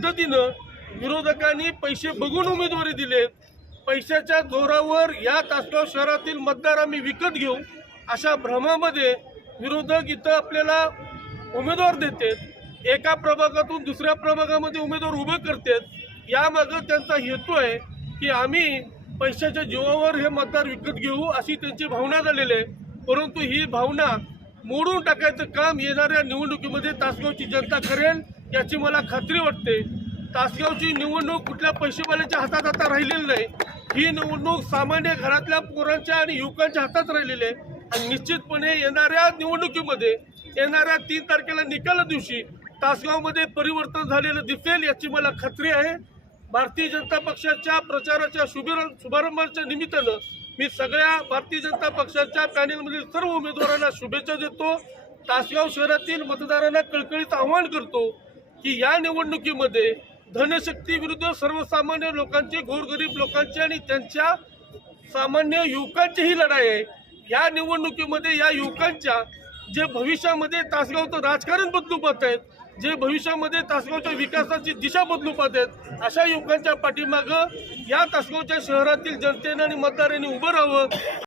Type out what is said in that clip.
पद्धतीनं विरोधकांनी पैसे बघून उमेदवारी दिलेत. पैशाच्या जोरावर या तासगाव शहरातील मतदार आम्ही विकत घेऊ अशा भ्रमामध्ये विरोधक इथं आपल्याला उमेदवार देतात. एका प्रभागातून दुसऱ्या प्रभागामध्ये उमेदवार उभे करतात. यामागं त्यांचा हेतू आहे की आम्ही पैशाच्या जीवावर हे मतदार विकत घेऊ अशी त्यांची भावना झालेली आहे. परंतु ही भावना मोडून टाकायचं काम येणाऱ्या निवडणुकीमध्ये तासगावची जनता करेल. याची मला खात्री वाटते. तासगावची निवडणूक कुठल्या पैसेवाल्याच्या हातात आता राहिलेली नाही. ही निवडणूक सामान्य घरातल्या पोरांच्या आणि युवकांच्या हातात राहिलेली आहे. आणि निश्चितपणे येणाऱ्या निवडणुकीमध्ये येणाऱ्या तीन तारखेला निकाला दिवशी तासगावमध्ये परिवर्तन झालेलं दिसेल याची मला खात्री आहे. भारतीय जनता पक्षाच्या प्रचाराच्या शुभार शुभारंभाच्या निमित्तानं मी सगळ्या भारतीय जनता पक्षाच्या पॅनेलमधील सर्व उमेदवारांना शुभेच्छा देतो. तासगाव शहरातील मतदारांना कळकळीत आवाहन करतो. की या निवडणुकीमध्ये धनशक्ती विरुद्ध सर्वसामान्य लोकांची गोरगरीब लोकांची आणि त्यांच्या सामान्य युवकांचीही लढाई आहे. या निवडणुकीमध्ये या युवकांच्या जे भविष्यामध्ये तासगावचं राजकारण बदलू पाहत आहेत जे भविष्यामध्ये तासगावच्या विकासाची दिशा बदलू पाहत आहेत अशा युवकांच्या पाठीमागं या तासगावच्या शहरातील जनतेनं आणि मतदारांनी उभं राहावं.